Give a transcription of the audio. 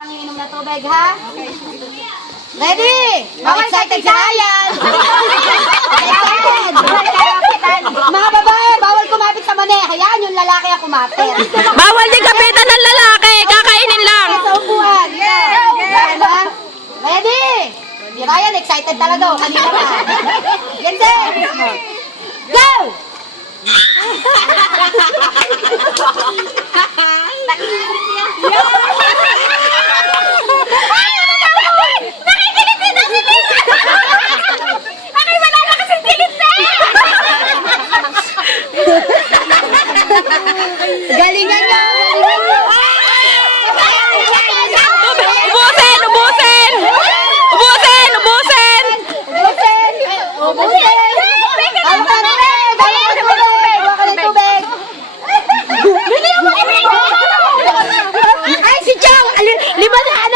Ang inom na tubig, ha? Ready? Excited si Ryan! Excited! Mga babae, bawal kumapit sa mani. Hayaan yung lalaki ang kumapit. Bawal din kapitan ng lalaki. Kakainin lang. Sa upuan. Yan, ha? Ready? Si Ryan, excited talaga. O, kanina pa. Yan din. Go! Galingan nyo! Ubusin! Ubusin! Ubusin! Ubusin! Ubusin! Ubusin! Hawak ka ng tubig! Hawak ka ng tubig! Ay, si Chong! 500!